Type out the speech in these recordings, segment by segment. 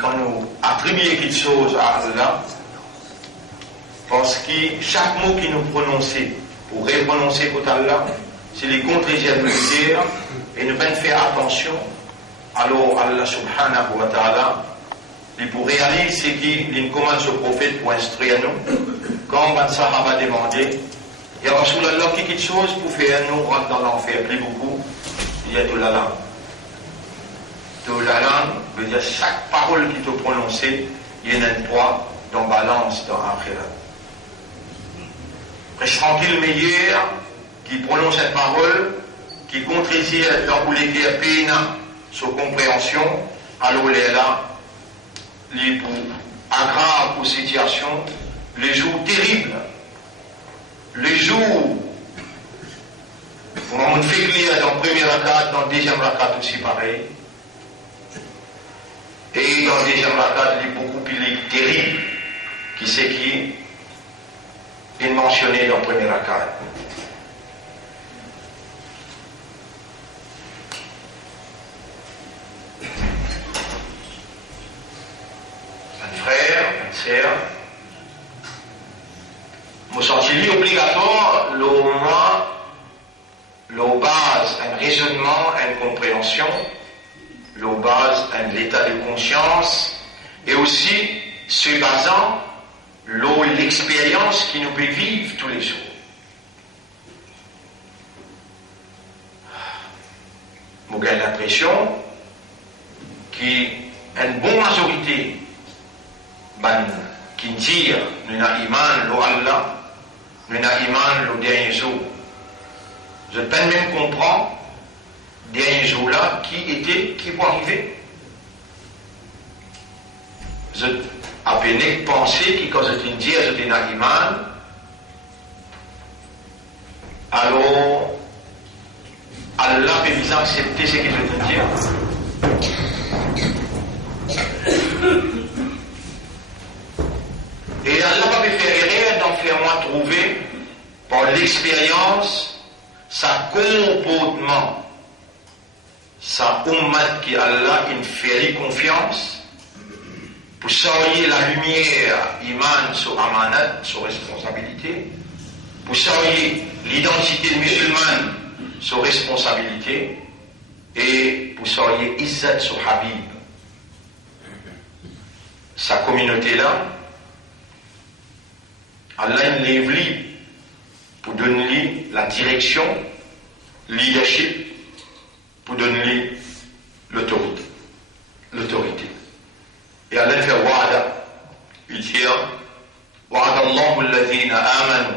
quand nous attribuons quelque chose à Allah, parce que chaque mot qui nous prononçait, pour reprononcer pour Allah, c'est les contre-exemples de terre, et nous devons faire attention. Alors Allah subhanahu wa ta'ala, il pour réaliser ce qu'il commande ce prophète pour instruire nous. Quand un sahaba demandé, il y a Rasulallah qui quelque chose pour faire nous rentrer dans l'enfer, plus beaucoup, il y a de la langue. De la langue veut dire chaque parole qui te prononcée, il y a un poids dans balance dans l'akhirat. Reste tranquille, meilleur, qui prononce cette parole, qui contredit dans les peine, sa compréhension, alors il est là, il aggrave aux situations, les jours terribles, les jours où on fait clair dans la première rakat, dans la deuxième rakat aussi pareil, et dans la deuxième rakat, il est beaucoup plus terrible, qui c'est qui est mentionné dans la première rakat. Frère, sœur, me sens-il obligatoire, le base, un raisonnement, une compréhension, le base, un état de conscience, et aussi se basant l'expérience qui nous peut vivre tous les jours. J'ai l'impression qu'une bonne majorité qui dit nous n'avons iman lo Allah, nous n'avons iman le dernier jour. Je peux même comprendre dernier jour là qui va arriver. Je à peine penser que quand je te dis je te n'ai iman, alors Allah peut vous accepter ce que je te dis. Et Allah va me faire erreur d'en faire moi trouver par l'expérience, sa comportement, sa ummat qui Allah une fait confiance pour savoir la lumière, iman sur amanat, sur responsabilité, pour savoir l'identité musulmane, sur responsabilité, et pour savoir izzat sur Habib. Sa communauté là, Allah lève pour donner la direction, leadership, pour donner l'autorité. Et Allah fait wa'ada. Il dit wa'ada Allahu alladhina amanu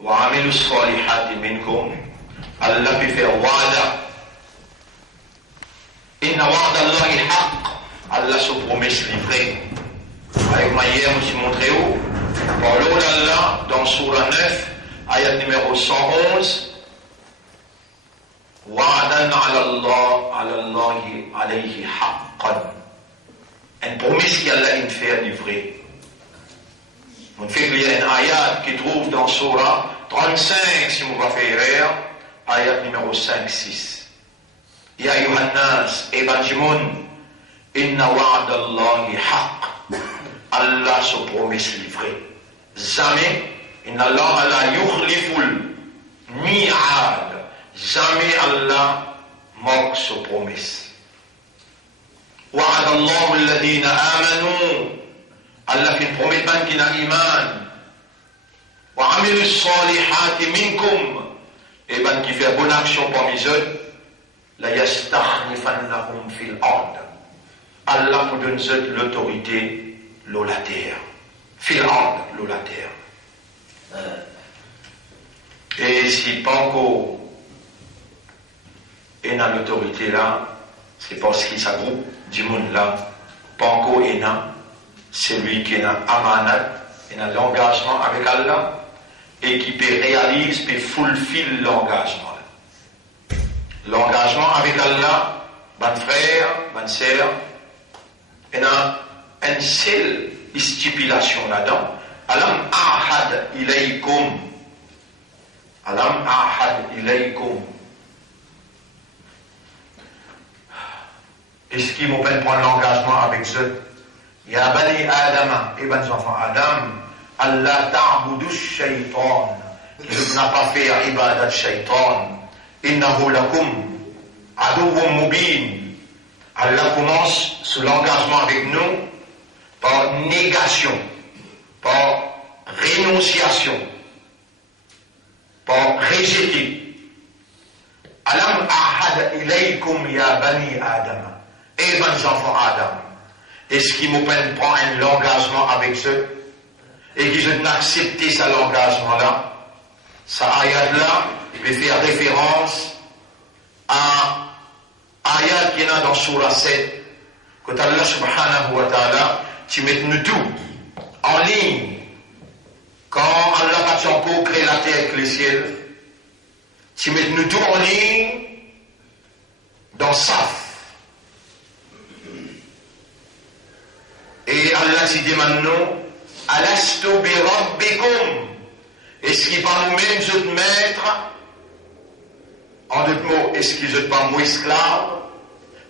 wa amilu salihati minkum. Allah peut faire wa'ada. Inna wa'ada Allahi haqq. Allah se promet livré. Avec ma hier, je me suis montré où parole d'Allah dans Surah 9, ayat numéro 111. Wa'adan ala Allahi alayhi haqqan. Une promesse qu'Allah a fait livrer. On fait qu'il y a une ayat qui trouve dans Surah 35, si vous va faire erreur, ayat numéro 5-6. Ya Yohannas, Ebanjimoun, inna wa'adallahi haqq. Allah se promet livré. Jamais, inna Allah la yukhliful mi'ad. Jamais Allah manque sa promesse. وعد الله الذين آمنوا Allah fait une promesse qui n'a iman وعملوا الصالحات منكم et ben qui fait bonne action parmi eux la yastakhlifannahum fil ard. Allah vous donne l'autorité la terre fil ard la terre. Et si pas encore et dans l'autorité là, c'est parce qu'il s'agroupe du monde là, pas encore énorme, c'est lui qui a amanat, et a l'engagement avec Allah, et qui peut réaliser, peut fulfill l'engagement. L'engagement avec Allah, bon frère, bonne sœur, il y a une seule stipulation là-dedans. Alam ahad ilaykum. Alam ahad ilaykum. Est-ce qu'ils m'ont pas prendre l'engagement avec eux? Ya bani Adam, et ben enfants Adam, Allah ta'budu shaytan, qui n'a pas fait ibadat shaytan, innahu lakum aduwwum mubin. Allah commence sous l'engagement avec nous par négation, par rénonciation, par rejeter. Alam ahad ilaykum ya bani Adam. Eh ben, enfants Adam, est-ce qu'ils me prennent un engagement avec eux et qu'ils ont accepté cet engagement-là? Ça ayat-là, il va faire référence à ayat qui est dans Surah 7, que Allah subhanahu wa ta'ala, tu mets nous tout en ligne. Quand Allah va créer la terre et le ciel, tu mets nous tout en ligne dans Saf. Et Allah s'y dit maintenant, Alastu bi rabbikum. Est-ce qu'il va nous-mêmes se mettre, en d'autres mots, est-ce qu'ils ne sont pas moi esclaves?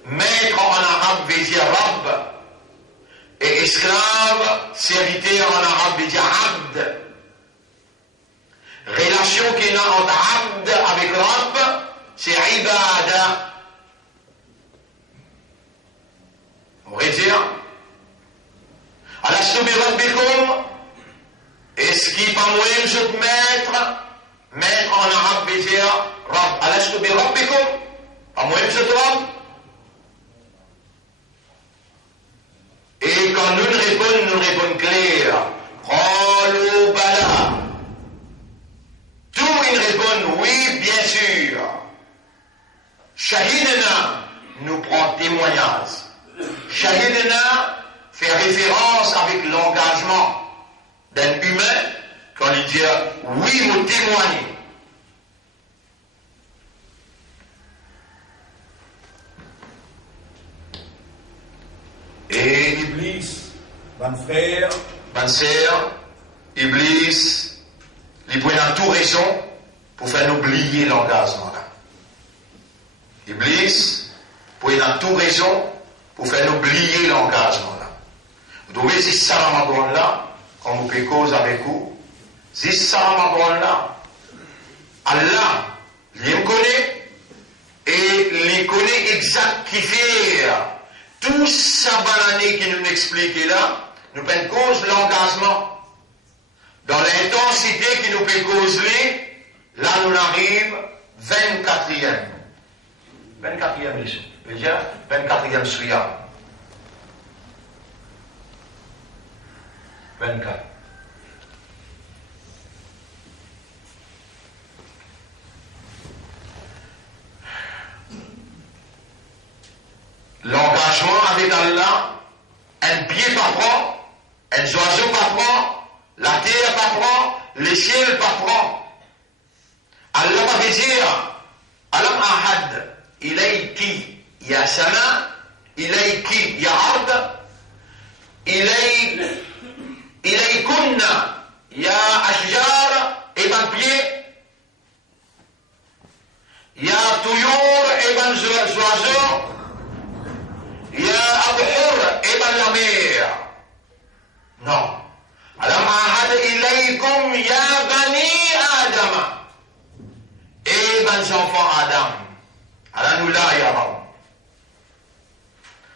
Maître en arabe veut dire Rabb. Et esclave, serviteur en arabe veut dire Abd. Relation qu'il y a entre Abd avec Rabb, c'est Ibada. On pourrait dire, Alastu bi rabbikum, est-ce qu'il va nous se mettre, maître en arabe veut dire Rabb. Alastu bi rabbikum, pas moi se Rabb. Et quand nous répondons clair. Qalu bala. Tout ils répondent oui, bien sûr. Shahidna nous prend témoignage. Shahidna fait référence avec l'engagement d'un humain quand il dit oui, nous témoignons. Et Iblis, Ban frère, ban sœur, Iblis, il prend tout raison pour faire oublier l'engagement là. Iblis prend tout raison pour faire oublier l'engagement là. Vous devez dire ça là, quand vous faites cause avec vous, c'est ça là. Allah, il me connaît et il connaît exact qui fait. Tout ça banané qui nous explique là, nous prend cause l'engagement. Dans l'intensité qui nous fait cause là nous arrive 24e. 24e leçon. Déjà, 24e souya. 24. L'engagement avec Allah, un pied par prend, un oiseau par prend, la terre par prend, le ciel par prend. Allah va dire, Alam ahad, ilayki ya sama, ilayki ya ard, ilaykunna ya ashjar, et ben pied, ya tuyur, et ben oiseau, يا أبحر إبن لمير. Non. ألم أعهد إليكم يا بني آدم. إبن enfants Adam. Alors nous là, ya Rab.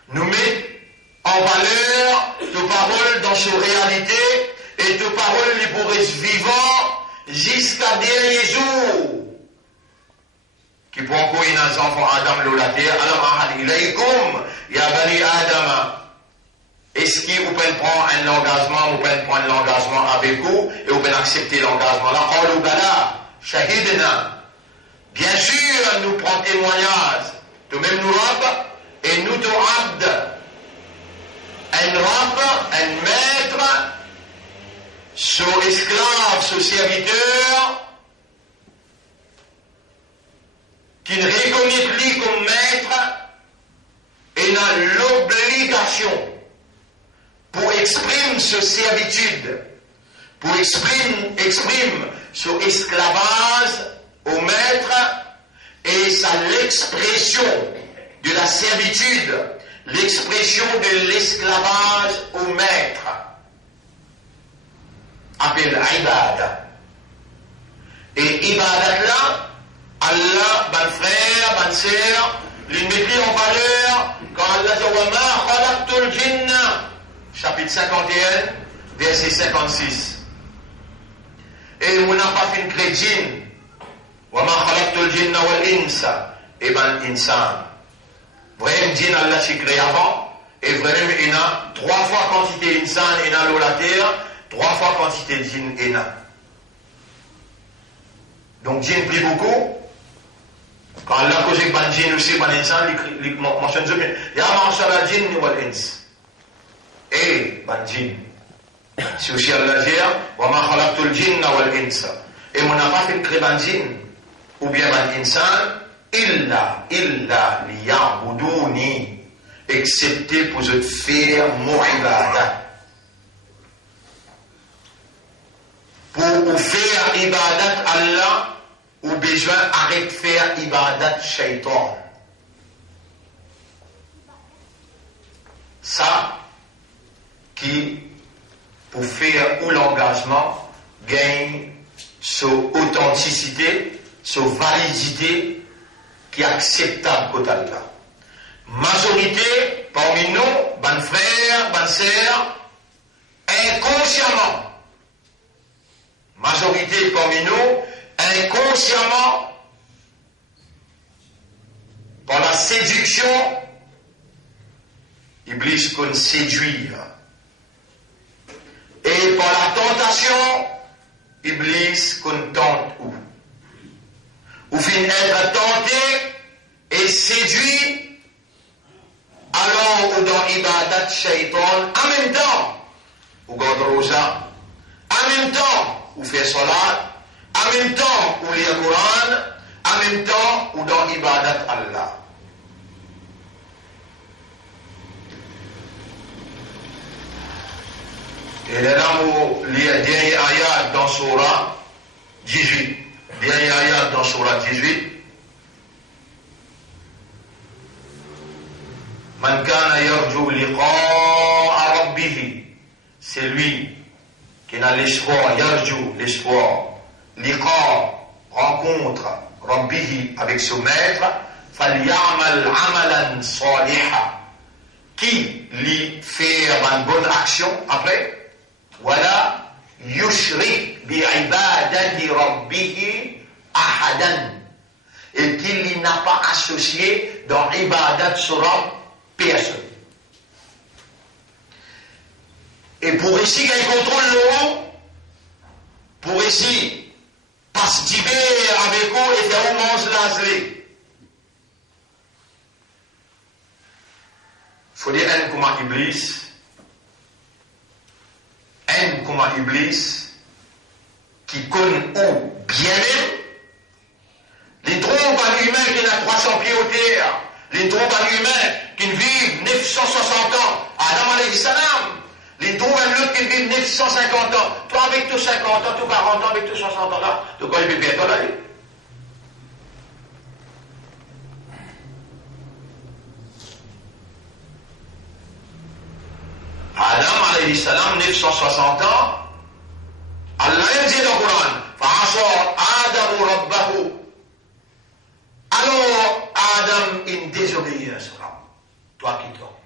Nous met en valeur tes paroles dans ses réalités et tes paroles les pour être vivants jusqu'à dernier jour. Qui pour encore les enfants Adam le la terre. Alam ahad ilaykum ya bani Adam. Est-ce qu'ils vous pouvez prendre un engagement, vous pouvez prendre l'engagement avec vous et vous pouvez accepter l'engagement là? Qalu bala shahidna. Bien sûr, nous prenons témoignage de même nous Rabb et nous de Abd. Un Rabb, un maître, son esclave, son serviteur, qui ne reconnaît plus comme maître et n'a l'obligation pour exprimer sa servitude, pour exprimer son esclavage au maître et ça l'expression de la servitude l'expression de l'esclavage au maître. Appelle ibada. Et ibadat là, Allah, ban frère, ban sœur, les mettait en valeur quand Allah dit wa ma khalaqtul jinna, chapitre 51, verset 56. Et on n'a pas fait une créer djinn. Wa ma khalaqtul jinna wal insa, et ban insan. Vraiment djinn Allah s'est créé avant, et vraiment il y a 3 fois quantité insan et dans la terre, 3 fois quantité djinn et na. Donc djinn plie beaucoup. Quand Allah cause ban djinn aussi ban insan, il mentionne ça bien. Ya ma'shara djinn wal ins. Et ban djinn. Si aussi Allah dit wa ma khalaqtul jinna wal insa. Et on n'a pas fait créer ban djinn ou bien ban insan illa liya'buduni, excepté pour se faire mon ibadat. Pour faire ibadat Allah, ou besoin arrêter de faire ibadat shaitan. Ça, qui, pour faire ou l'engagement, gagne son authenticité, son validité, qui est acceptable côté Allah. Majorité, parmi nous, ban frères, ban sœurs, inconsciemment, majorité parmi nous, inconsciemment, par la séduction, Iblis qu'on séduire. Et par la tentation, Iblis qu'on tente ou. Ou fin être tenté et séduit, alors ou dans ibadat shaitan, en même temps, ou garde rosa, en même temps, ou fait salat, en même temps, ou lire le Coran, en même temps, ou dans ibadat Allah. Et là, où les derniers ayats dans Surah 18, dernier ayat dans Surah 18, Man kana yarju liqa'a rabbih, c'est lui qui a l'espoir, yarju, l'espoir, liqa, rencontre, rabbih, avec son maître, falyamal amalan saliha, qui lui fait une bonne action après, voilà, yushrik bi'ibadati rabbih ahadan, et qu'il n'a pas associé dans ibadat surah personne. Et pour ici qu'il contrôle le haut, pour ici participer avec eux et faire au mange l'azlé. Il faut dire un comment Iblis, qui connaît ou bien même, les troupes humains qui ont 300 pieds au terre, les troupes humains qui vivent 960 ans, Adam alayhi salam, les troupes l'autre qui vivent 950 ans, toi avec tous 50 ans, tous 40 ans, avec tous 60 ans là, de quoi il vit bientôt là? Adam alayhi salam, 960 ans, Allah dit dans le Coran, Fa'asa Adamu Rabbahu. Alors, Adam, il désobéit à cela. Toi qui dors.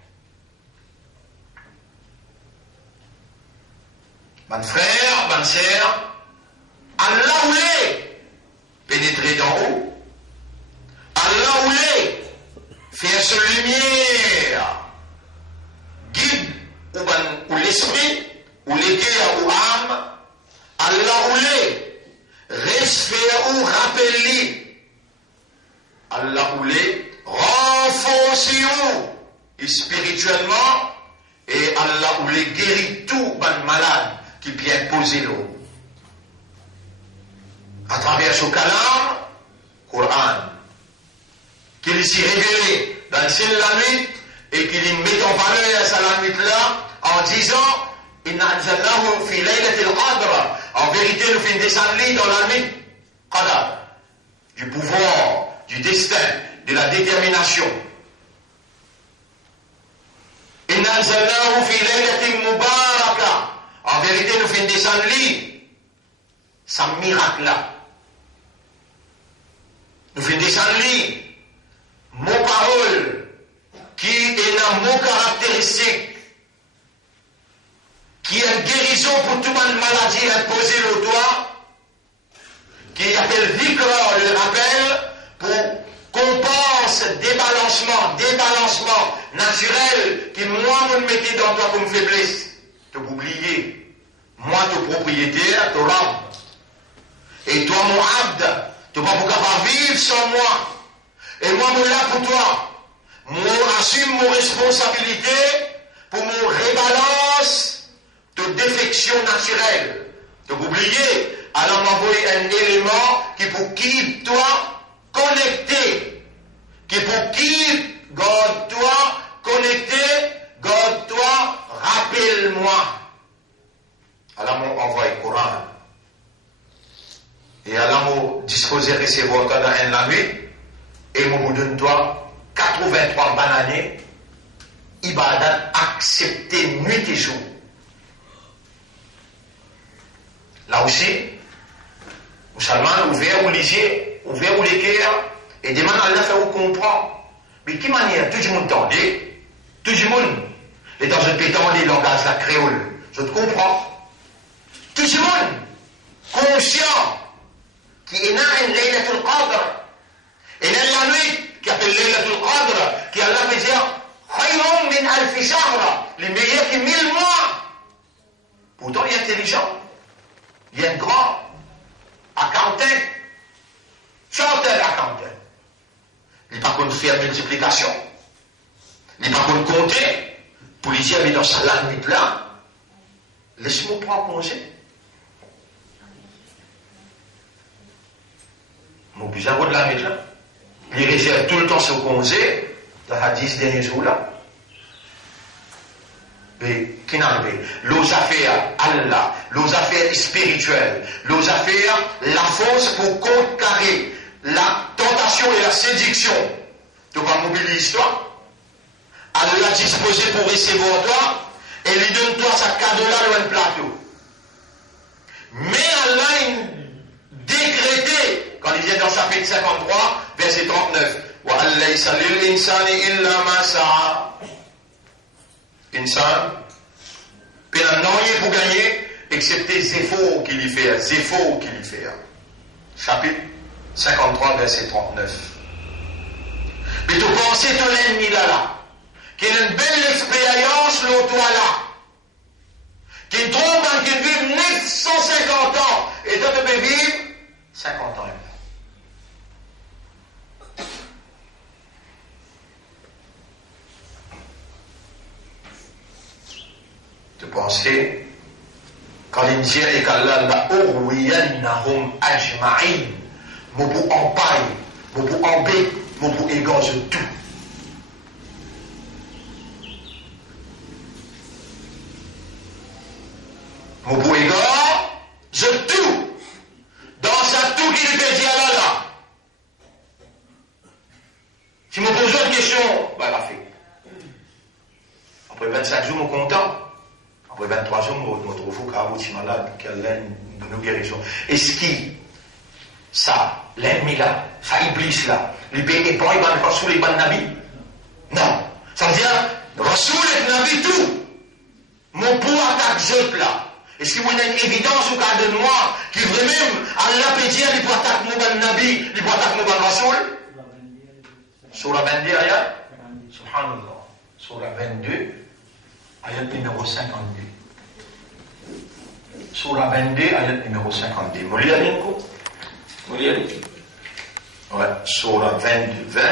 Mon frère, bonne sœur, Allah voulait pénétrer d'en haut. Allah voulait faire ce lumière, guide ou l'esprit, ou l'équerre ou âme. Allah voulait refaire ou rappeler. Allah voulait renforcer spirituellement et Allah voulait guérir tout bon malade qui vient poser l'eau. À travers ce kalam, Coran, qu'il s'y révélé dans le ciel de la nuit et qu'il y met en valeur à la nuit là en disant Inna anzalnahu fi laylatil qadr. En vérité, nous faisons descendre dans la nuit qadr, du pouvoir, du destin, de la détermination. Inna anzalnahu fi laylatin mubaraka. En vérité, nous faisons descendre lui. Ça miracle là. Nous faisons descendre lui. Mon parole, qui est un mot caractéristique, qui est une guérison pour toute une maladie imposée au doigt, qui appelle Vikra, le rappel, pour compense débalancement naturel que moi me mettais dans toi comme faiblesse. Te oublier. Moi, ton propriétaire, ton rab. Et toi, mon abd, tu n'es pas capable de vivre sans moi. Et moi, je suis là pour toi. Moi, assume mon responsabilité pour mon rébalance de défection naturelle. Tu oublier. Alors, m'envoyer un élément qui pour qui toi connecté. Qui pour qui garde-toi connecté, garde-toi, rappelle-moi. Alors, on envoie le Coran. Et alors, on dispose de recevoir dans la nuit. Et on vous donne toi 83 bananes. Ibadat accepté nuit et jour. Là aussi, musulman ouvert ou lisier, ouvert ou l'équerre, et demande à Allah faire vous comprendre. Mais qui manière tout le monde entendait, tout le monde est dans un pétant les langages la créole. Je te comprends. Tout le monde conscient qui est là une Laylatul Qadr. Et là la nuit qui appelle Laylatul Qadr, qui Allah veut dire Khayrum min alfi shahra, les meilleurs que 1000 mois. Pourtant il est intelligent. Il y a un grand accountant, chanteur accountant. Il n'est pas qu'on faire multiplication. Il n'est pas qu'on compter. Pour les dire, mais dans sa limite là, laisse-moi prendre congé. Mon plus de la limite là. Il réserve tout le temps son congé, dans la 10 derniers jours là. Mais qui n'a pas les affaires Allah, les affaires spirituelles, les affaires la force pour contrecarrer la tentation et la séduction. Tu vas mobiliser toi, Allah disposé pour recevoir toi, et lui donne toi sa cadeau là dans le plateau. Mais Allah décrété, quand il vient dans chapitre 53, verset 39, wa alaysa lil insani illa ma sa'a. Insan, il n'a rien pour gagner, excepté les efforts qu'il y fait, Chapitre 53, verset 39. Mais tu penses que ton ennemi là, qui a une belle expérience, l'autre là, qui trompe qui vit 950 ans, et toi tu peux vivre 50 ans. Tu penses quand il dit qu'Allah la urwiyannahum ajma'in, mon pour en paille, mon pour en bé, mon pour égorge tout. Mon pour égorge tout. Dans sa tout qui lui fait dire là. Si je me pose une question, bah la fait. Après 25 jours, je suis content. Après 23 jours, je me trouve qu'à malade, qu'elle a une guérison. Est-ce que ça, l'ennemi là, ça iblis là, il n'est pas Rasoul et Nabi? Non. Ça veut dire, Rasoul et Nabi tout. Mon pour attaque zot là. Est-ce qu'il y a une évidence au cas de moi qui vraiment, Allah peut dire, il peut attaquer mon Nabi, il peut attaquer mon Rasoul? Surah 22, ayat? Subhanallah. Surah 22, ayat numéro 52. Surah 22, ayat numéro 52. Moulialinko? Ouais, Surah 22, 20,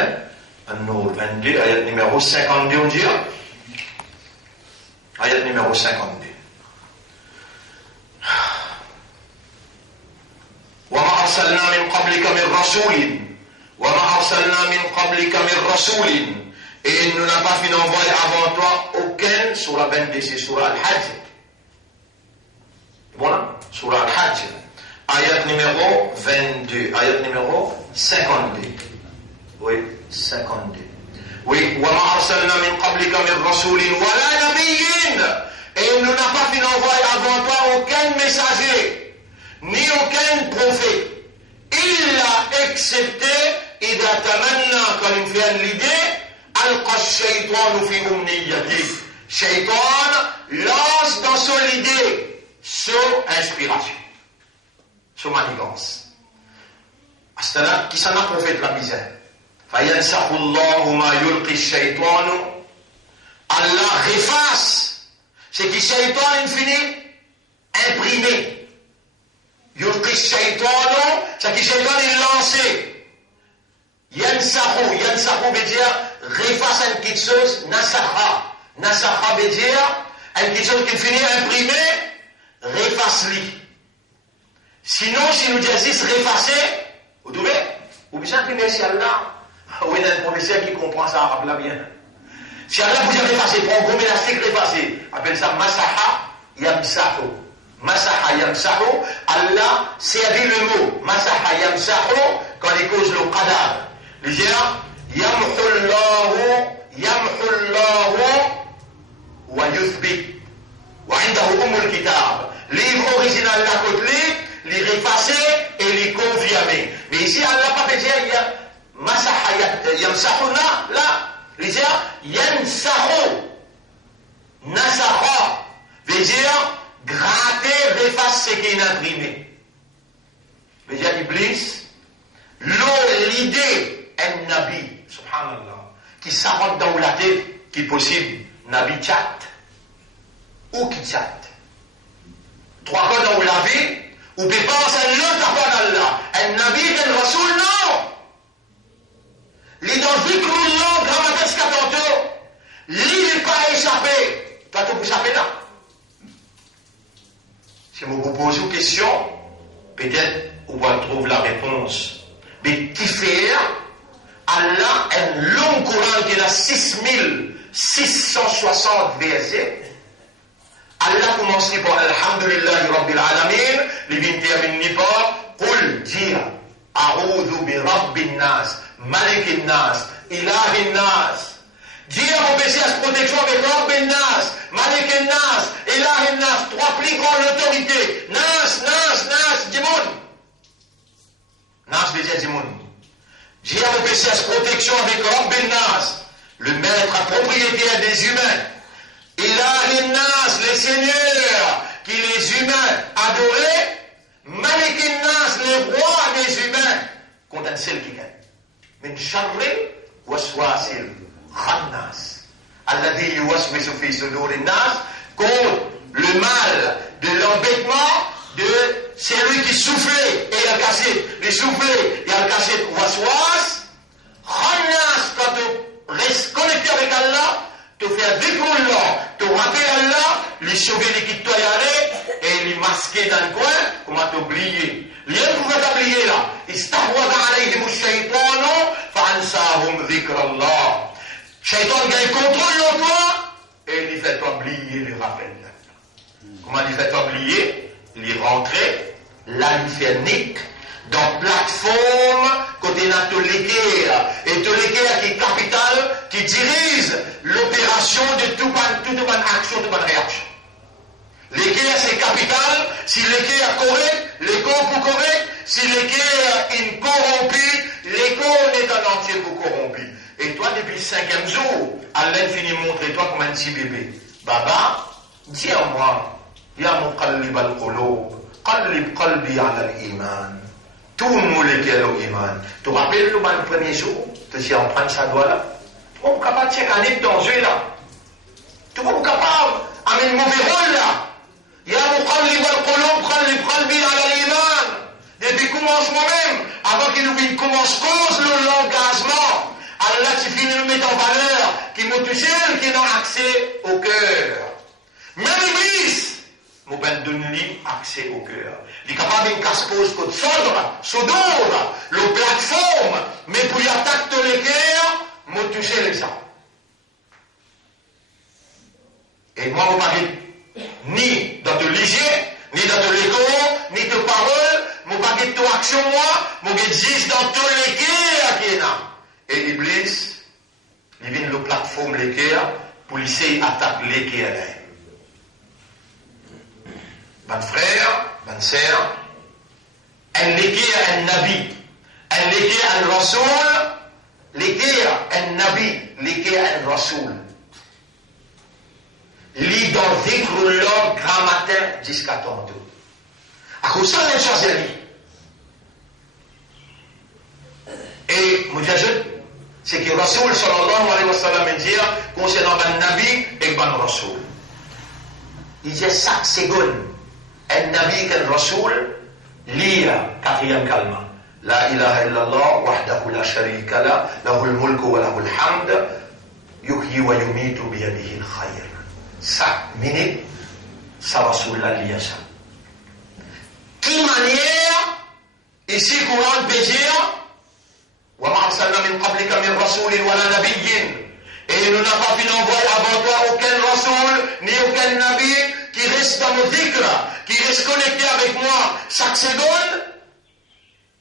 An-Nur 22, ayat numéro 52, on dit? Ayat numéro 52. وما أرسلنا من قبلك من رسول وما أرسلنا من قبلك من رسول et nous n'avons pas fait envoyer avant toi aucun surah 22 c'est surah Al-Hajj voilà surah Al-Hajj ayat numéro 22 ayat numéro 52 oui 52 Oui, وَمَا أَرْسَلْنَا مِنْ قَبْلِكَ مِنْ رَسُولٍ وَلَا نَبِيٍّ. Et nous n'avons pas fait envoyer avant toi aucun messager, ni aucun prophète. Il l'a excepté, إِذَا تَمَنَّا, quand il fait l'idée, أَلْقَى الشَّيْطَانُ فِي أُمْنِيَّتِهِ. Shaitan lance dans son idée, son inspiration, son manigance. À ce moment-là, qui s'en a prophète la misère? فَيَنْسَخُ اللَّهُ مَا يُلْقِي الشَّيْطَانُ. Allah efface ce qui Shaitan infini imprimé. Yulqi Shaitan, ce qui Shaitan est lancé. Yansahu veut dire efface une petite chose, nasaha. Nasaha veut dire une petite chose qui finit imprimé, efface-li. Sinon, si nous disons effacer, vous trouvez? Vous pouvez imprimer si Allah. Oui, il y a un professeur qui comprend ça arabe là bien. Si Allah vous a effacé, pour un gros élastique effacé, appelle ça masaha yamsahu. Masaha yamsahu, Allah servit le mot masaha yamsahu quand il cause le qadar. Il dit yamhullahu wa yuthbit. Wa indahu umul kitab. Livre original la côté, les effacer et les confirmer. Mais ici, Allah n'a pas fait dire masaha yamsahu là. Il dit yansahu. Nasaha veut dire gratter, effacer ce qui est imprimé. Veut dire Iblis, l'idée est Nabi, subhanallah, qui s'arrête dans la tête, qui est possible, Nabi chat, ou qui chat. Trois fois dans la vie, ou peut penser à l'autre fois d'Allah, un Nabi, un Rasoul, non! Les dans le zikrullah, grammaire scatanto, l'île n'est pas échappé. Toi, tu peux échapper là. Si je vous pose une question, peut-être on va trouver la réponse. Mais qui fait Allah, un long Coran qui a 6660 versets. Allah commence par Alhamdulillah Rabbil Alamin, les 21 000 pas, Qul dire, A'udhu bi Rabbin Nas. Malik Nas, Ilahi Nas. Dire mon Messias protection avec Rabbin Nas, Malik Nas, Ilahi Nas, trois plus grandes autorités. Nas, Dimoun. Nas veut dire Dimoun. Dire mon Messias protection avec Rabbin Nas, le maître propriétaire des humains. Ilahi Nas, les seigneurs qui les humains adoraient. Malik Nas, les rois des humains. Condamne celle qui gagne. من شر وسواس الخناس الذي يوسوس في صدور الناس, contre le mal de l'embêtement de celui qui soufflait et a cassé, les soufflés et a cassé waswas khannas. Quand tu restes connecté avec Allah, tu fais dhikrullah, tu rappelles Allah, les sauver les quittes et les masquer dans le coin, comment t'oublier. Rien ne pouvait t'oublier là. Istahwada alayhim ash-shaytanu fa'ansahum dhikrallah. Shaytan gagne contrôle de toi et il fait oublier les rappels. Comment il fait oublier? Il est rentré l'infernique dans plateforme côté de Tolékea. Et Tolékea qui est capitale, qui dirige l'opération de toute bonne action, toute bonne réaction. L'équerre c'est capital, si l'équerre est correct, l'école pour correct, si l'équerre est corrompu, l'école est en entier pour corrompu. Et toi, depuis le 5e jour, Allah finit montrer toi comme un petit bébé. Baba, dis à moi, Ya muqallib al-qulub, qallib qalbi ala al-iman. Tourne-moi l'équerre au iman. Tu te rappelles le premier jour, tu dis on prend sa doigt là. Tu es capable de checker dans le jeu là. Tu es capable d'amener le mauvais rôle là. Ya muqallib al-qulub, qallib qalbi ala al-iman. Depuis commencement même, avant qu'il nous commence cause l'engagement, Allah qui finit de mettre en valeur, qui me touche, qui n'a accès au cœur. Même Iblis, nous ben donner accès au cœur. Il est capable de casse-pose contre Sodor, le plateforme, mais pour y attaquer les cœurs, me toucher les gens. Et moi, vous parlez ni dans te liger, ni dans te l'école, ni de parole, mon paquet de action, moi, mon existe dans tous les guerres qui est là. Et Iblis, il vient le plateforme l'équerre pour laisser attaquer l'équerre là. Bon frère, bonne sœur, un l'équerre un nabi, un l'équerre un rasoul, l'équerre un nabi, l'équerre un rasoul. Lit dans Dhikrullah grand matin jusqu'à tantôt. À cause de ça, il y a une chose à lire. Et, Moudjajid, c'est que Rasoul sallallahu alayhi wa sallam dit concernant le Nabi et le Rasoul. Il dit chaque seconde, un Nabi et un Rasoul lit quatrième kalma. La ilaha illallah, wahdahu la sharika la, lahul mulku wa lahul hamd, yuhyi wa yumitu biyadihi al-khayr. Chaque minute, ça Rasoul la lit ça. Qui manière, ici, Coran peut dire, وما أرسلنا من قبلك من رسول ولا نبي. Et nous n'avons pas pu envoyer avant toi aucun rasoul, ni aucun nabi qui reste dans nos dhikra, qui reste connecté avec moi chaque seconde.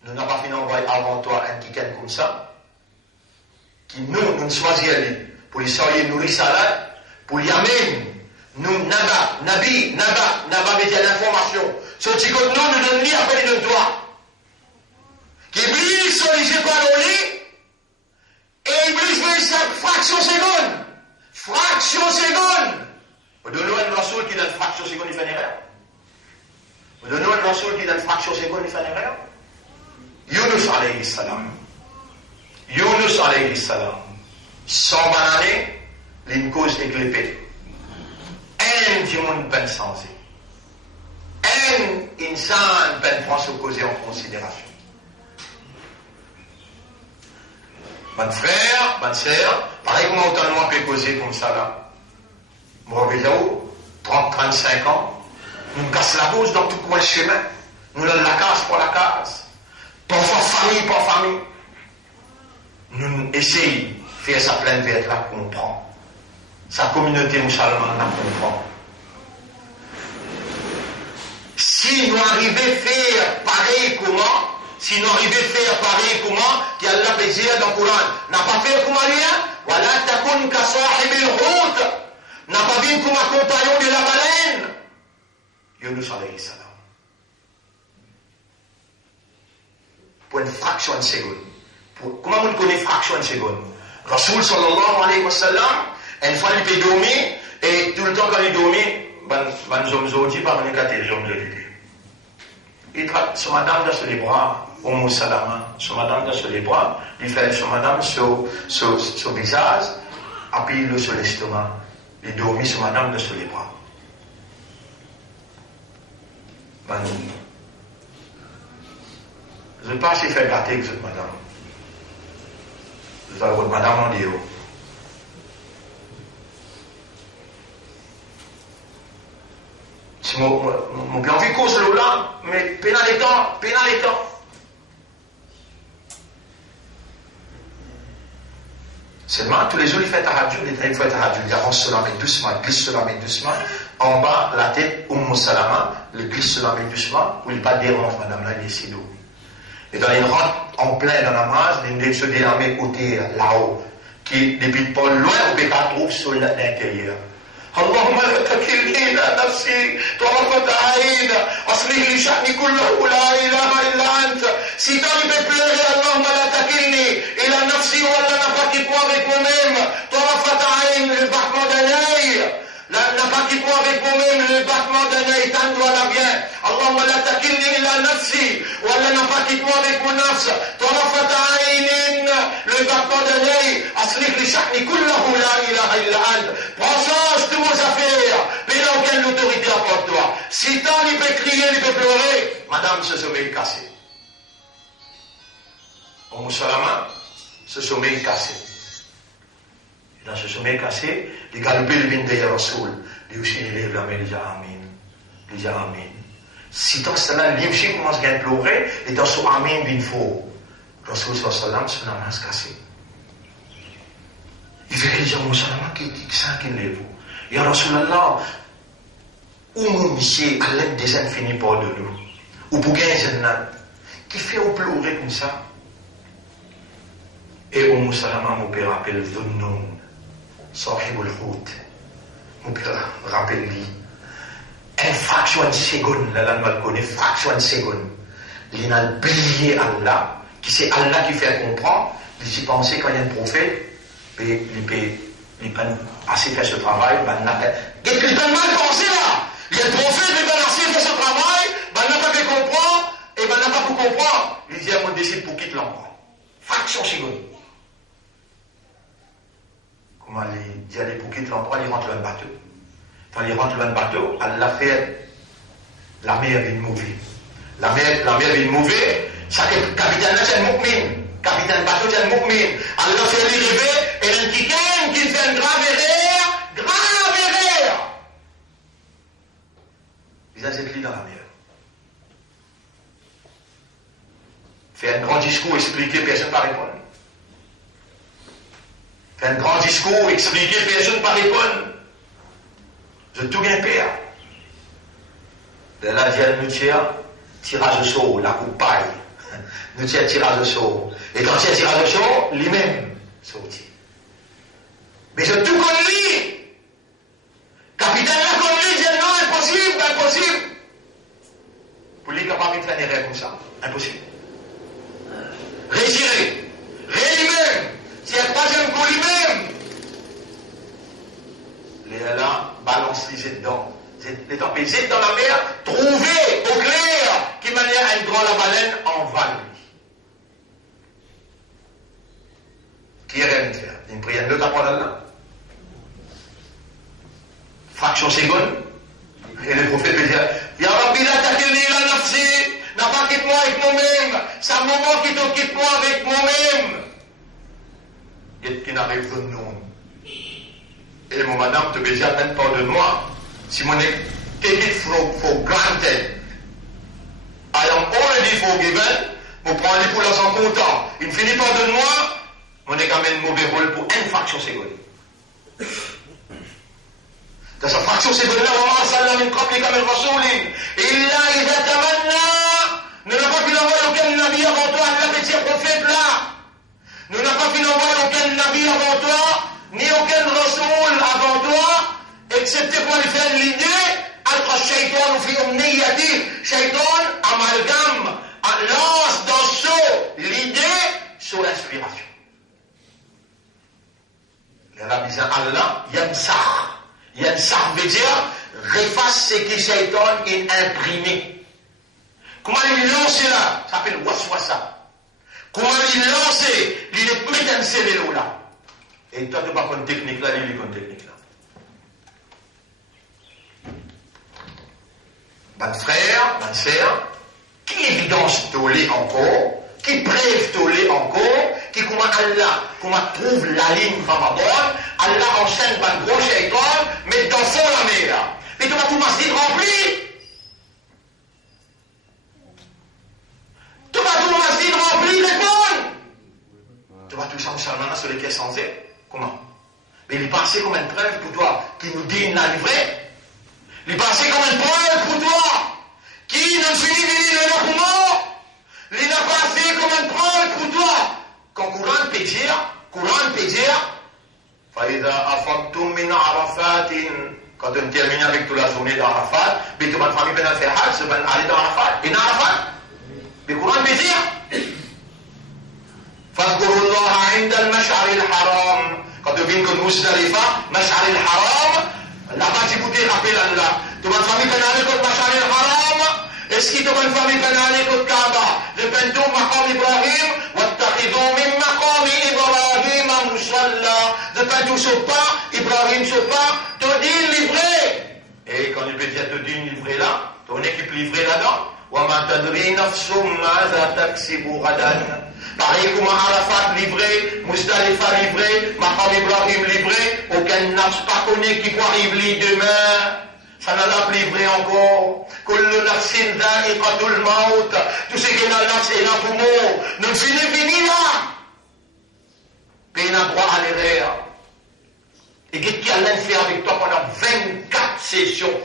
Nous n'avons pas pu envoyer avant toi un quelqu'un comme ça, qui nous choisissons pour lui soigner nous risalat, pour lui amener, nous, nabi, veut dire l'information. Ce petit côté nous donne ni après de toi. Qui Iblis sollicite par le lit, et Iblis fait ça fraction seconde. Fraction seconde. Vous donnez un rasoul qui donne fraction seconde, il fait une erreur. Vous donnez un rasoul qui donne fraction seconde, il fait une erreur. Yunus alayhi salam. Yunus alayhi salam. 100 années, une cause éclipée. Un du monde peine sensé. Un insan peine prendre ce causé en considération. Mon frère, ma sœur, pareil comment autant de moi peut causer comme ça là. Moi, 30, 35 ans, nous cassons la cause dans tout coin le chemin. Nous la casse pour la casse. Parfois famille par famille. Nous essayons de faire sa pleine vie là, comprend. Sa communauté musulmane la comprend. Si nous arrivons à faire pareil comment, si nous arrivons à faire pareil comment, qui Allah peut dire dans le Coran, n'a pas fait comme rien, voilà, takun ka sahib al-hut, n'a pas vu comme un compagnon de la baleine. Yunus alayhi salam. Pour une fraction de seconde. Comment on connaît fraction de seconde? Rasoul sallallahu alayhi wa sallam, une fois il peut dormir, et tout le temps quand il dormit, les hommes zoti par les hommes de l'idée. Il traite sur madame dans les bras, Umm Salama, sur madame dans les bras, il fait sur madame sur visage, appuie le sur l'estomac, il dormit sur madame dans les bras. Je ne sais pas si fait gâter avec cette madame. Je vais madame en dire. Si mon bien vu cause là, mais pénal les temps. Seulement, tous les jours, il fait tahajjud, il fait tahajjud, il avance sur la main doucement, il glisse sur la main doucement, en bas, la tête, Salama, il glisse sur la main doucement, où il pas dérange, madame là, il est si doux. Et dans il rentre en plein dans la masse, il se déramer côté là-haut, qui, depuis pas loin, on peut pas trouver sur l'intérieur. اللهم لا تكلني الى نفسي طرفة عين اصلح لي شأني كله لا اله الا انت si dans les peuples اللهم لا تكلني الى نفسي ولا نفقت avec moi-même طرفة عين le battement d'un œil نفقت avec moi-même le battement d'un œil tant toi la bien اللهم لا تكلني الى نفسي ولا نفقت avec mon nafs طرفة عين le battement d'un œil اصلح لي شأني كله لا اله الا انت prends tous vos affaires, mais il n'a aucune autorité à part toi. Si tant il peut crier, il peut pleurer, madame, ce sommeil cassé. Au Salama, ce sommeil cassé. Et dans ce sommeil cassé, il galopait le bin de Rasoul. Lui aussi, il lève la main, il dit Amin. Il dit Amin. Si dans cela, lui aussi commence à pleurer, et dans son Amin, il faut. Rasoul sallam, se namaz cassé. Il fait qu'il dit au Salama, qui sent qu'il lève. Ya Rasulallah, où mon monsieur, à l'aide des infinis par de nous, ou pour gagner un qui fait au pleurer comme ça. Et Salama mon père appelle Dhunnoun. Sahibul Hout. Mon père, rappelle-lui. Une fraction de seconde, là, on le connaît, fraction de seconde. Il a oublié Allah, qui c'est Allah qui fait comprendre. Il s'y pensait quand il y a un prophète, il peut assez faire ce travail, qu'est-ce que tu as mal pensé là? Il y a le prophète, il va assez faire ce travail, il n'a pas fait comprendre, et il n'a pas pu comprendre. Il dit à mon décide pour quitter l'endroit. Fraction seconde. Comment il dit aller pour quitter l'endroit, il rentre dans le bateau. Quand il rentre dans le bateau, Allah fait la mer vient mouver. La mer vient mouver, ça que le capitaine là c'est un mu'min. Capitaine bateau c'est un mu'min. Allah fait lui rêver et un tiken qui fait une grave erreur. Il a cette ligne dans la mer. Fait un grand discours, expliquer, personne ne va répondre. Fait un grand discours, expliquer, personne ne va répondre. Je tout bien père. Là, nous tire tirage au sort, la coupe paille. Nous tire tirage au sort. Et quand il y a tirage au sort, lui-même sorti. Mais je tout comme lui. Capitaine là comme lui, dit non, impossible. Pour lui capable de faire des rêves comme ça, impossible. Retirer. Lui-même. C'est un troisième coup lui-même. Les là, balance les jets dedans. Les jets dans la mer, trouver au clair qui manière à une grande la baleine en val. Qui est faire une prière de la parole là. Fraction seconde. Et le prophète peut dire Ya Rabbi la takilni la nafsi, n'a pas quitté moi avec moi-même. C'est un moment qui te quitte moi avec moi-même. Et qui n'arrive de nous. Et mon madame te peut dire même pardonne-moi. Si mon take it for granted. I am already forgiven. Mon prends-les pour leur sans content. Il finit pardonne-moi. On est quand même mauvais rôle pour une fraction seconde. Dans sa fraction seconde-là, on sallam min qablika min rasoulin. Illa idha tamanna. Nous n'avons pas pu envoyer aucun nabi avant toi, Allah petit prophète là. Nous n'avons pas pu envoyer aucun nabi avant toi, ni aucun rasoul avant toi, excepté pour lui faire l'idée, alqa shaytan fi umniyati. Shaytan amalgame, lance dans l'idée sur l'inspiration. Allah dit Allah, Yamsah veut dire reface ce que Shaitan est imprimé. Comment il lance là? Ça s'appelle waswasa. Comment il lance? Il est mettre un célélo là. Et toi, tu n'as pas une technique là, il y a une technique là. Bonne frère, bonne sœur, qui évidence tolé encore, qui preuve tolé encore, qui comment Allah, comment trouve la ligne vraiment bonne, Allah enseigne par gros shaitan, mais dans fond la mer. Et tu vas tout masjid rempli. Tu vas tout masjid rempli, réponds. Tu vas tout ça musulman sur les pièces sans comment? Mais il est passé comme une preuve pour toi, qui nous dit la livrée. Il est passé comme une preuve pour toi, qui nous finit de le document. Il n'a pas fait comme une preuve pour toi. Quand Courant peut dire, فإذا أفضتم من عرفات, quand on termine avec toute la journée d'Arafat, mais tu vas famille faire faire Hajj, tu vas aller dans Arafat. Et dans Arafat, mais Courant peut dire, فاذكروا الله عند المشعر الحرام. Quand tu viens comme Musdalifa, مشعر الحرام, là-bas tu peux te rappeler Allah. Tu vas famille faire aller comme مشعر الحرام. Est-ce qu'il te va une famille pénale contre Kaaba? Repentons maqam Ibrahim, wattakhidou min maqam Ibrahim musalla. Repentons sur pas, Ibrahim sur pas, te dit livré. Et quand il peut dire te dit livré là, ton équipe livrée là-dedans, wa ma tadri nafsum maza taksibu ghadan. Pareil comme Arafat livré, Muzdalifa livré, maqam Ibrahim livré, aucun nafs pas connu qui va arriver demain. Ça n'a pas livré encore. Kullu nafsin dha'iqatul maut. Tout ce qui est dans la nafs est là pour mourir. Nous finissons fini là. Mais il a droit à l'erreur. Et qu'est-ce qu'il a fait avec toi pendant 24 sessions?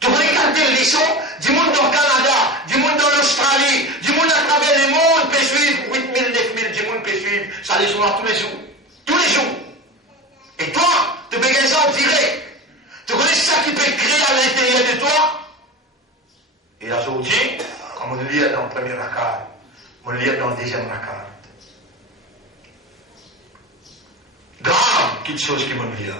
Tu regardes les leçons du monde dans le Canada, du monde dans l'Australie, du monde à travers le monde peut suivre 8 000, 9 000, du monde peut suivre. Ça les joue tous les jours. Tous les jours. toi direct. Tu connais ça qui peut créer à l'intérieur de toi? Et aujourd'hui, comme on lit dans le premier rakat, on lit dans le deuxième rakat. Grave, quelque chose qui me dit.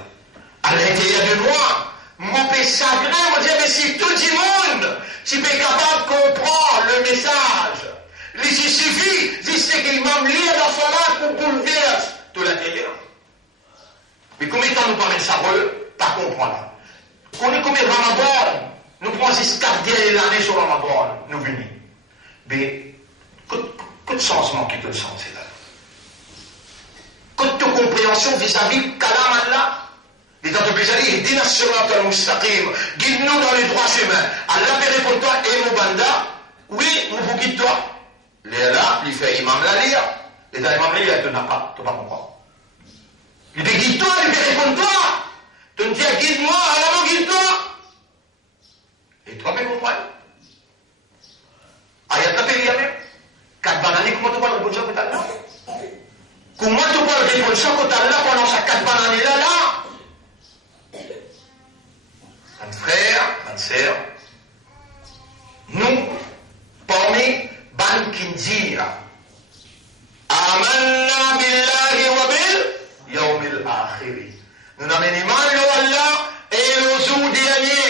À l'intérieur de moi, mon père sacré, on dit, mais si tout le monde, tu es capable de comprendre le message, il suffit, c'est qu'il m'a lié dans son âme pour bouleverser tout l'intérieur. Mais combien de temps nous parlons de ça, pas comprendre. On est combien de Ramadan, nous prenons 4 dernières l'année sur Ramadan, nous venons. Mais, que de changement qui te le sens, c'est là. Que de compréhension vis-à-vis de Kalam Allah. Et dans le Béjali, il dit Nassurat al-Mustaqim, guide-nous dans les droits chemins. Allah peut répondre toi et Moubanda, oui, nous vous guide toi. Les là, il fait Imam Lalia. Et dans Imam Lalia, tu n'as pas, tu vas comprendre. Il dit guide-toi, il peut répondre toi. Tu me dis guide-moi, alors guide-toi. Et toi, tu comprends. Ayat la péria même. 4 bananes, comment tu vas répondre ça que Allah? Comment tu vas répondre ça que Allah pendant ces 4 bananes là? Mon frère, ma sœur, nous, parmi Ban Kinjira, Amanna billahi wa bil yawmil akhiri. Nous n'avons ni mal au Allah et le jour dernier.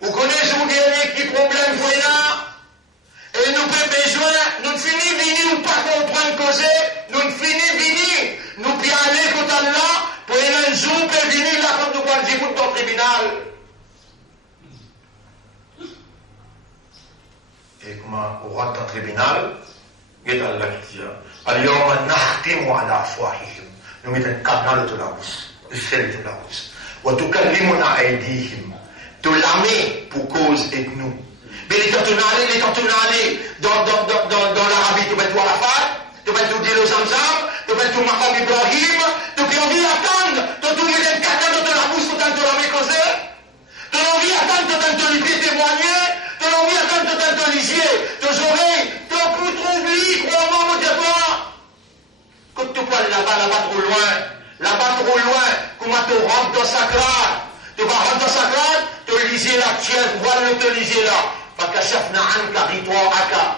Vous connaissez le jour dernier qui problème pour là? Et nous avons besoin, nous finissons venir ou pas comprendre causer, nous finissons venir, nous puis aller contre Allah pour un jour pour venir là comme nous allons dire pour ton tribunal. Et comment on rentre dans le tribunal, il y a Allah qui dit Al-yawma nakhtimu ala afwahihim. Nous mettons un cadenas de la bouche, le sel de la bouche. Wa tukallimuna aydihim. De l'armée pour cause et nous. Mais les quand on allait dans l'Arabie, tu vas tout à la fête, tu vas tout dire aux Zamzam, tu vas tout Maqam Ibrahim, tu vas envie attendre, tu vas tout mettre un cadenas de la bouche pour t'en l'armée causer. Tu as envie d'attendre, tu vas te lui témoigner. Tu as envie d'attendre de t'intelliger, tes oreilles, ton coup trop oublié, crois-moi, mon diable. Quand tu parles là-bas trop loin, comment tu rentres dans sa crâne? Tu vas rentrer dans sa crâne, tu lisais la tienne, voilà le te lisais là. Parce que chef n'a rien qu'à ritoir à cas.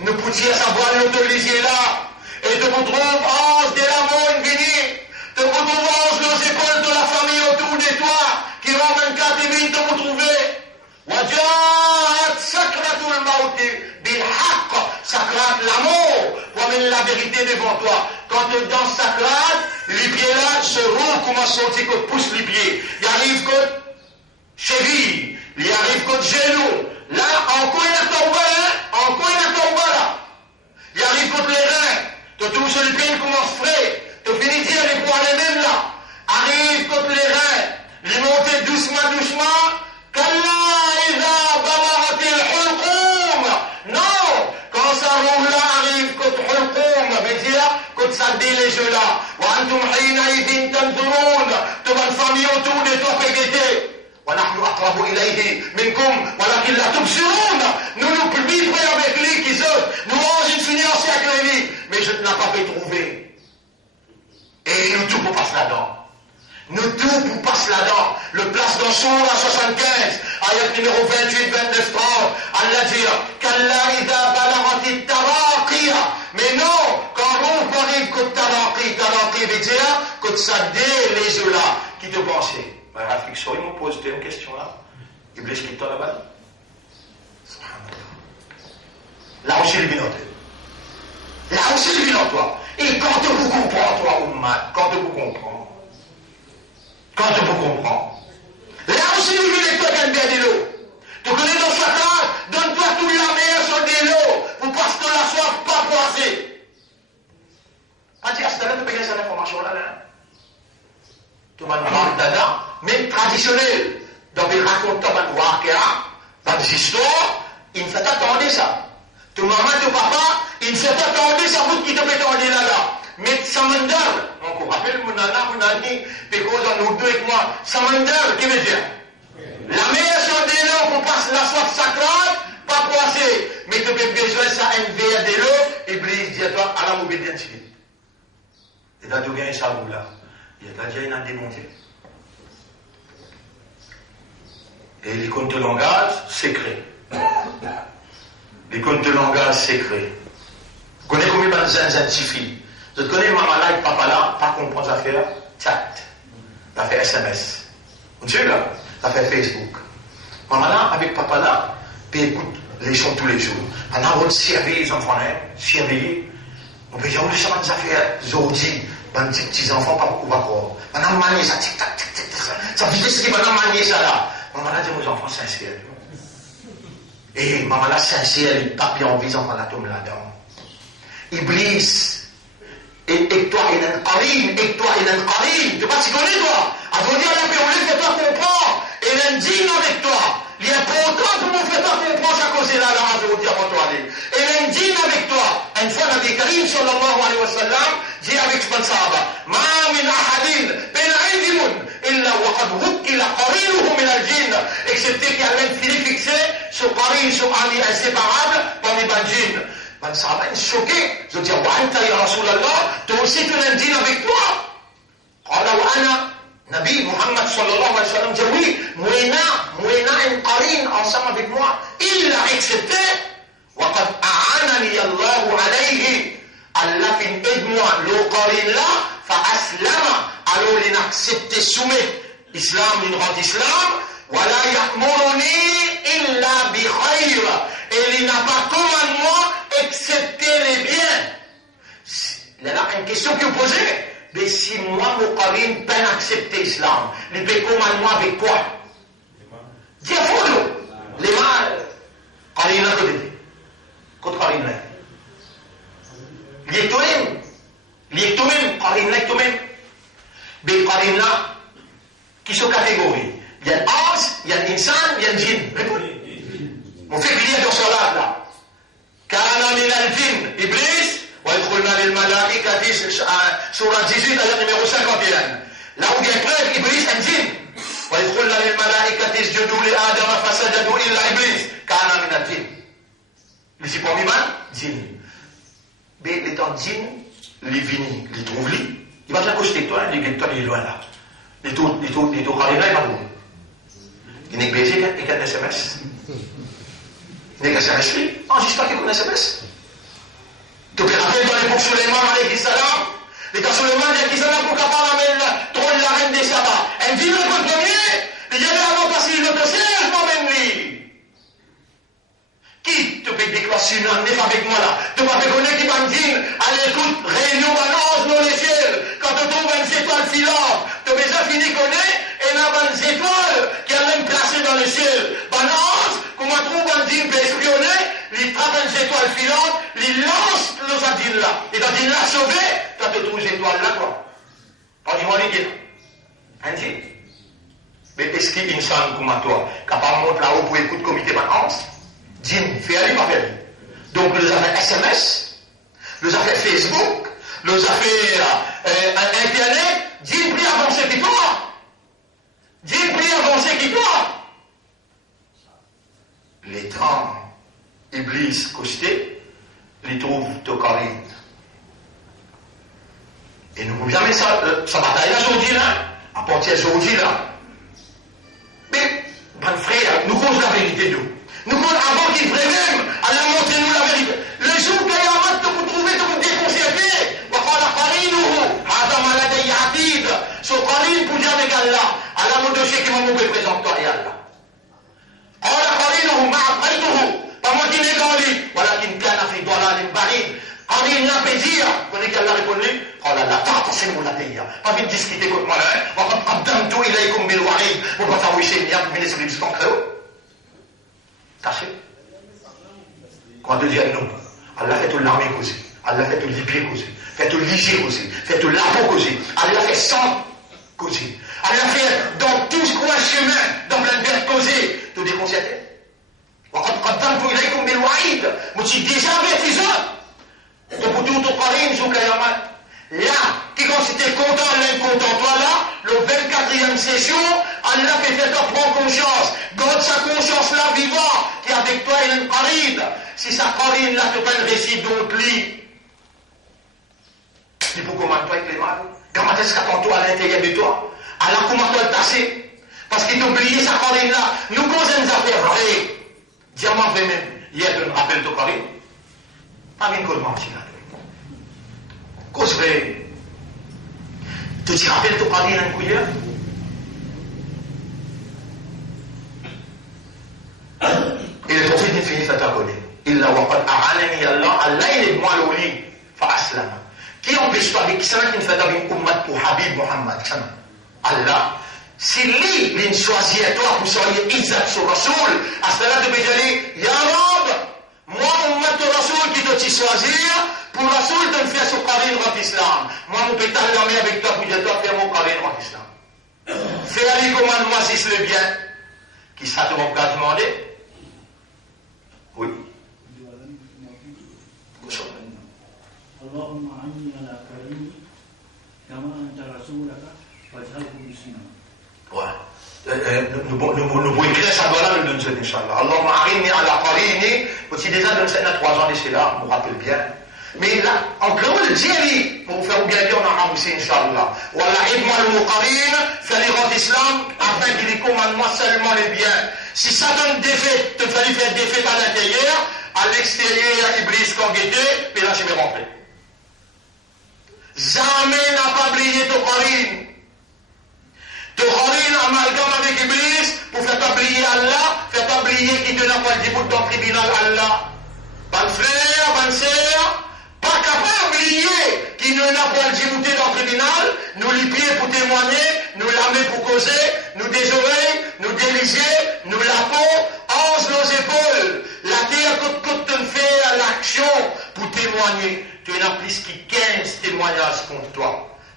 Nous pouvons savoir le te lisais là. Et tu retrouves 11 de la monde venir. Tu retrouves 11 nos épaules de la famille autour de toi, qui ramènent 4 et 1000 te retrouver. وجاءت سكرة الموت بالحق سكرات l'amour promène la vérité devant toi. Quand tu dans sacrate, les pieds là se roulent comme un sorti que pousse les pieds. Il arrive que cheville, il arrive que genou. Là, encore une tombe là. Il arrive que les reins. Tu touches les pieds commence frais. Tu finis de dire les poids les mêmes là. Arrive que les reins. Les monter doucement. Non, quand ça roule là, arrive contre Hulqum, veut dire que ça dit les jeux là. وأنتم حينئذ تنظرون, tu vas une famille autour de toi pégueter. ونحن أقرب إليه منكم ولكن لا تبصرون. Nous plus vivons avec lui qu'ils autres. Nous avons une finance avec lui, mais je ne l'ai pas pu trouver. Et nous tout pour passer là-dedans. Nous tout pour passer là-dedans. Le place dans Sourate 75, ayat numéro 28, 29, 30. Allah dit Kalla idha balagati taraqiya. Mais non, quand on arrive que taraqi veut dire que ça dit les yeux là qui te pensaient. Mais réflexion, il me pose une question là. Il blesse qui t'en là-bas. Là aussi, il vient en toi. Là aussi, il vient en toi. Et quand tu vous comprends, toi, Oumma, quand tu vous comprends. Quand tu vous comprends. Là aussi, il vient toi qu'elle vient de l'eau. Tu connais dans sa carte, donne-toi tout la meilleure sur de l'eau, pour parce que la soif pas poisée. Pas dire à ce moment-là, tu peux gagner cette information là. Tu m'as demandé dada, même traditionnel. Donc, il raconte ta voir qu'il y a, dans des histoires, il me fait attendre ça. Tu maman, tu papa, il me fait attendre ça, vous qui te fait attendre là. Mais Samandar, on vous rappelle mon nana, mon nani, puis qu'on a nous deux avec moi. Samandar, qui veut dire? La meilleure sur de l'eau pour passer la soif sacrée, pas poisser. Mais tu as besoin de ça, un verre de l'eau, et puis dis à toi, à la mobilité. Et dans tout bien, ça roule là. Il y a déjà une démonté. Et les comptes de langage secrets. Les comptes de langage secrets. Vous connaissez combien de scientifiques? Vous connaissez maman là et papa là, pas comprendre ça faire chat. Ça fait SMS. Vous savez là? Ça fait Facebook. Maman là avec papa là, puis écoute les sons tous les jours. Maintenant, on servir les enfants là, servir. On peut dire, on ça fait aujourd'hui, dans les petits enfants, pas beaucoup, pas quoi. Maintenant, manier ça, tic tac, tic tac, ça veut dire ce qui va manier ça là. Maman là dit aux enfants sincères. Et maman là sincère, il papier en visant par la tombe là-dedans. Iblis. Et toi, il est un qarin, et toi, il est un qarin. Tu vois, tu connais toi. Avant de dire la paix, on laisse toi comprendre. Il est un digne avec toi. Il est important pour nous faire comprendre chaque chose là, je vous dis avant toi. Il est un digne avec toi. Une fois, Nabi Karim, sallallahu alayhi wa sallam, dit avec son sahaba, Ma min ahadin, ben aydimun, illa waqad wukkila qarinuhu min al-jinn. Excepté qu'il y a même fini fixé, ce qarin, ce ami inséparable, dans les djinns. Ben, ça va être choqué. Je dis, wa anta ya Rasulallah, toi aussi tu l'as dit avec toi. Qala wa ana, Nabi Muhammad sallallahu alayhi wa sallam dit, oui, Mouina un qarin ensemble avec moi. Il l'a accepté. Wa qad a'anani Allahu alayhi. Allah fin aide-moi, le qarin là, fa aslama. Alors il a accepté soumet. Islam, il rend islam. Wa la ya'muruni illa bi khayr. Et il n'a pas commandement excepté les biens. Il y a une question qui est posée. Mais si moi, mon qarin, peine accepter l'islam, il peut commandement avec quoi? Diafolo. Les mains, qarin là, contre qarin là. L'yektomem, qarin là, l'yektomem. Mais qarin là, qui sont catégories? Il y a l'ange, il y a l'insan, il y a le djinn. On fait griller dans ce là. Kana min al-jinn, Iblis, wa yadkhulna lil malaikati, surah 18, ayat numéro 51. Là où il y a clair, Iblis, un djinn. Wa yadkhulna lil malaikati, isjudu li Adam, fasajadu illa Iblis. Kana min al-jinn. Mais c'est pas mi-man, djinn. Mais l'étant djinn, les vini, les trouve li. Il va s'accoster de toi, il est loin là. Les tout, là, il va où? Il n'est pas baisé, il y a un SMS. Il n'y a qu'un SMS, enregistre pas qu'il y a un SMS. Tu peux rappeler dans l'époque Suleiman, alayhi salam, les cas Suleiman, il y a qui s'en a pour capable de trône la reine des sabbats. Elle dit le premier, il y a avant parce qu'il le dossier, je m'emmène lui. Qui te peut déclencher une année avec moi là? Tu vas te connaître qui va me dire, allez écoute, réunion balance dans les ciels, quand tu trouves une étoile filante, tu as déjà fini connaître, et là, une étoile qui a même placé dans les ciels. Balance, comment trouve un dîme peut espionner, il trappe une étoile filante, il lance le zadine là. Et dans dîme là sauvé, tu te trouves une étoile là quoi. Pas du moins l'idée. Un dîme. Mais est-ce qu'il y a une salle comme toi, capable de monter là-haut pour écouter le comité balance? Dîme, fait aller, pas faire. Donc, nous avons SMS, nous avons Facebook, nous avons Internet, dîme plus avancé que toi. Dîme plus avancé que toi. Les temps, Iblis costé, les trouve Tokarin. Et nous pouvons jamais ça bataille là aujourd'hui là, à partir d'aujourd'hui là. Mais, bon frère, nous cause la vérité d'où? Nous cause avant qu'il ferait même, Allah montre-nous la vérité. Le jour qu'il y a un de vous trouver, de vous déconcerter, وقال قرينه هذا ما لدي عتيد. Ce qarin pour dire avec Allah, Allah mon dossier qui m'a montré présent toi et Allah. قال قرينه ما عقيته pas moi qui l'ai grandi ولكن كان في ضلال بعيد. قرين n'a pas dire qu'on est qu'Allah répondu قال لا تعتصموا لدي pas vite discuter contre moi là وقد قدمت إليكم بالوعيد vous pas faire wisher bien mais les églises concrètes tâchez quand tu dis non Allah fait tout l'armée causée Allah fait tout l'hyper causé fait tout l'hygiène causé fait tout l'arbre causé Allah fait 100 causé Allah fait dans tout ce coin chemin dans plein de verres causé tout déconcerté وقد قدمت إليكم بالوعيد مش déjà avertissant pour tout au Karim jusqu'à Yaman là qui quand c'était content l'incontent toi là le 24e session Allah fait faire prendre conscience garde sa conscience là vivant qui avec toi il est un Karim si sa Karim là te fait un récit d'autres lits il faut comment toi avec les mal comment est-ce qu'attends toi à l'intérieur de toi Allah comment toi le tasser parce qu'il t'a oublié sa Karim là nous Diamant fait même, hier, je me rappelle de Paris. Pas une cause mentir. Cause vrai. Tu te rappelles de Paris, un coup hier? Et le prophète est fini, ça t'a connu. Il l'a waqad a'anani Allah, Allah il est moi l'oli, fa aslama. Qui empêche pas avec ça qui fait avec ummat pour Habib Muhammad, Allah. Si lui, il choisit à toi pour soyez Isaac sur Rasoul, à ce moment-là, tu peux dire, Ya Rab, moi, ummat de Rasoul qui doit t'y choisir, pour Rasoul, tu me fais sur Karin Rat Islam. Moi, mon pétale la main avec toi, pour dire, toi, fais mon Karin Rat Islam. Fais aller comment moi, si c'est le bien. Qui ça te va demander? Oui. اللهم عني على كريمي كما أنت رسولك فاجعله مسلما. Nous pouvons écrire ça voilà le donne Inch'Allah. Allahumma a'inni ala qarini. Aussi déjà dans ces 3 ans d'ici là, on me rappelle bien. Mais là, en gros, le Djeri, pour vous faire bien dire, on a remboursé Inch'Allah. Wallah, idma al-muqarin, faire les rangs d'islam, afin qu'il y commandement seulement les biens. Si ça donne défaite, te fallait faire défaite à l'intérieur, à l'extérieur, Iblis comme guetté, puis là, je vais rentrer. Jamais n'a pas brillé ton Qarin. Ton Qarin amalgame avec Iblis pour faire t'ablier Allah, faire t'ablier qui te n'a pas dit pour ton tribunal Allah. Bonne frère, bonne sœur, pas capable d'oublier qui ne n'a pas dit dans le tribunal, nous les pieds pour témoigner, nous la main pour causer, nous des oreilles, nous des lisiers, nous la peau, ange nos épaules, la terre côte te fait l'action pour témoigner. Tu en as plus qui 15 témoignages contre toi.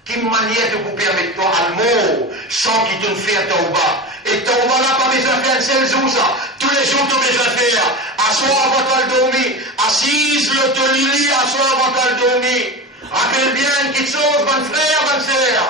Qui manière de vous permettre toi à mot sans qu'il te fait tauba. Et tauba n'a pas besoin de faire un seul jour ça. Tous les jours tu as besoin de faire. Assoir avant de dormir. Assise le te lili, assoir avant de dormir. Rappelle bien une petite chose, bonne frère, bonne sœur.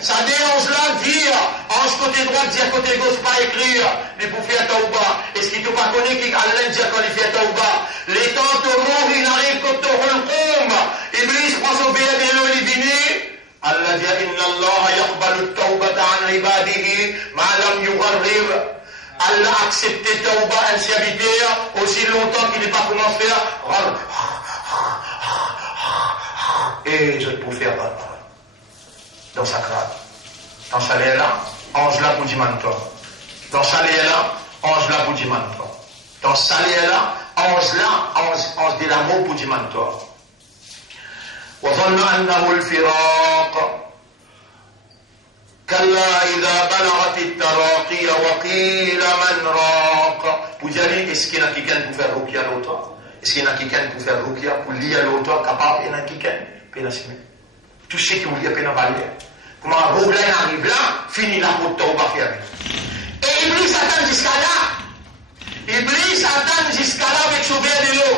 Ça dérange là de dire, ange côté droit, dire côté gauche, pas écrire, mais pour faire tauba. Est-ce qu'il ne t'a pas connu qu'il allait dire quand il fait tauba? Les temps de mort, il arrive quand tu rencontres. Iblis prend son billet de l'eau, il vient. Allah dit, Inna Allah yaqbalu at-tawbata an ibadihi ma lam yugharrir. Allah accepte tauba un serviteur aussi longtemps qu'il n'est pas commencé à et je peux faire dans sa crâne. Dans sa là, ange là pour dimantor. Dans sa là, ange là pour dimantor. Dans sa là, ange de l'amour pour dimantor. وظن أنه الفراق كلا إذا بلغت التراقي وقيل من راق. Vous direz, est-ce qu'il y en a quelqu'un pour faire rukia l'autre? Est-ce qu'il y en a quelqu'un pour faire rukia pour lire l'autre capable? Il y en a quelqu'un pour la semaine. Tout ce qui vous dit, il y a pas lire. Comment un problème arrive là, finit la route de Tauba faire. Et Iblis attend jusqu'à là. Iblis attend jusqu'à là avec son verre de l'eau.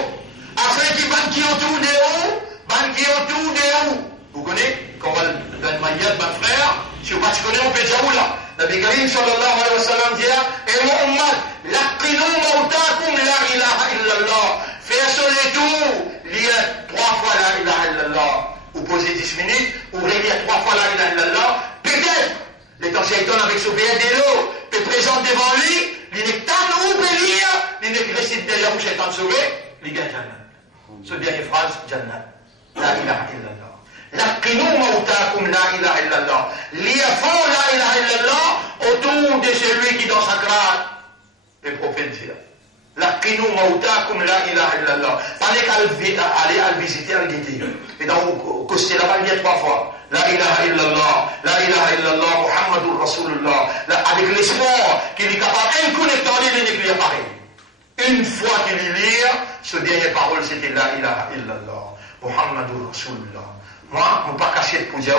Afin qu'il banquille autour de l'eau. Banquier autour de où? Vous connaissez? Quand on va dans le maillot, mon frère, si vous ne connaissez pas, on peut dire où là? Nabi Karim sallallahu alayhi wa sallam dit, et mon ummat, laqinu mautakum la ilaha illallah. Faire sur les tours, lire 3 fois la ilaha illallah. Ou poser 10 minutes, ou relire 3 fois la ilaha illallah. Peut-être, l'étant shaitan avec son billet de l'eau, te présente devant lui, il n'est pas ou peut lire, il n'est récite derrière où shaitan sauvé, il gagne Jannah. Ce dernière phrase, Jannah. La ilaha illallah. Laqinu mautakum la ilaha illallah. Liafon la ilaha illallah autour de celui qui dans sa crâne. Le prophète dit là. Laqinu mautakum la ilaha illallah. Fallait aller à le visiter, à le guetter. Et dans le costé là-bas, il y a 3 fois. La ilaha illallah. La ilaha illallah. Muhammadur Rasulullah. Avec l'espoir qu'il est capable d'inconnecter les nucléaires pareil. Une fois qu'il y lit, ce dernière parole c'était la ilaha illallah. Muhammadur Rasulullah. Moi, je ne pas cacher pour dire,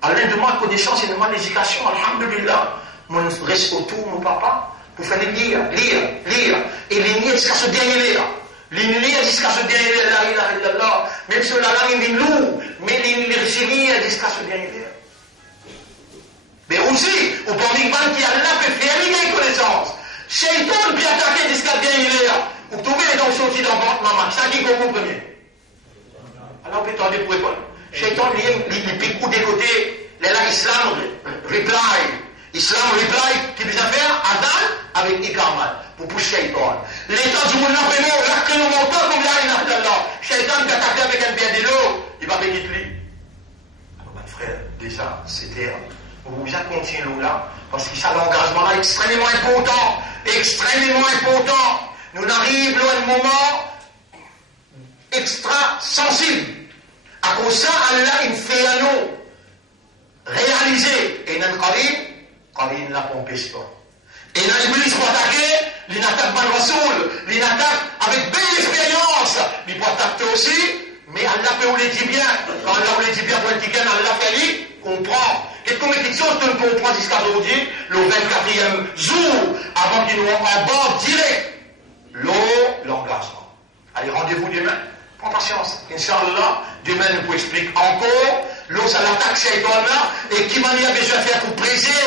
à l'aide de ma connaissance et de mon éducation, alhamdulillah, je reste autour de mon papa pour faire lire. Et lire jusqu'à ce dernier lire. Lire jusqu'à ce dernier lire, la ilaha illallah. Même si la langue est lourde, mais lire jusqu'à ce dernier lire. Mais aussi, au premier moment qui a là, peut faire une connaissance. Shaitan peut attaquer jusqu'à ce dernier lire. Vous trouvez les dents sorties dans ma main. Ça qui comprend premier. Alors, on peut tenter pour répondre. Shaitan, il pique des côtés. Là, l'islam reply. Islam reply, qui veut faire Adhan avec Ikamat. Pour pousser Shaitan. L'État du monde n'a pas mort, là, que nous montons comme la ilaha illallah. Shaitan qui attaque avec un bien de l'eau, il va payer de lui. Alors, mon frère, déjà, c'était. Vous bien continuez là, parce que ça, l'engagement là, extrêmement important. Extrêmement important. Nous arrivons à un moment extra sensible. À cause de ça, Allah, il fait à nous réaliser. Et dans le Karim, il n'a pas empêché pas. Et dans l'Iblis pour attaquer, il attaque mal Rasoul, il attaque avec belle expérience. Il peut attaquer aussi, mais Allah peut vous le dire bien. Quand Allah vous le dit bien, pour le ticket, Allah fait comprend. Qu'est-ce qu'on met quelque chose que nous comprenons jusqu'à aujourd'hui, le 24e jour, avant qu'il nous en bord direct, l'engagement. Allez, rendez-vous demain. Prends patience. Inch'Allah, demain nous pouvons expliquer encore. L'eau, ça l'attaque, c'est là, et qui m'a besoin de faire pour préserver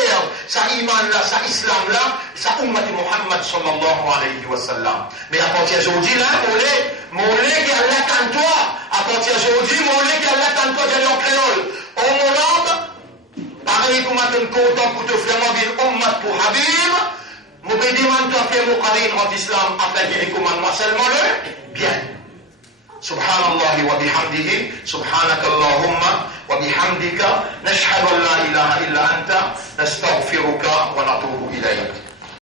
sa iman là, sa islam là, sa ummat Muhammad sallallahu alayhi wa sallam. Mais à partir d'aujourd'hui là, molé qui Allah t'en toi, à partir d'aujourd'hui, molé qui Allah t'en toi, j'ai en créole. Au monde, pareil comme un content pour te faire ma ville ummat pour Habib, mon bédiment te fait mon karim en islam, afin qu'il recommande seulement le bien. سبحان الله وبحمده سبحانك اللهم وبحمدك نشهد أن لا إله إلا أنت نستغفرك ونتوب إليك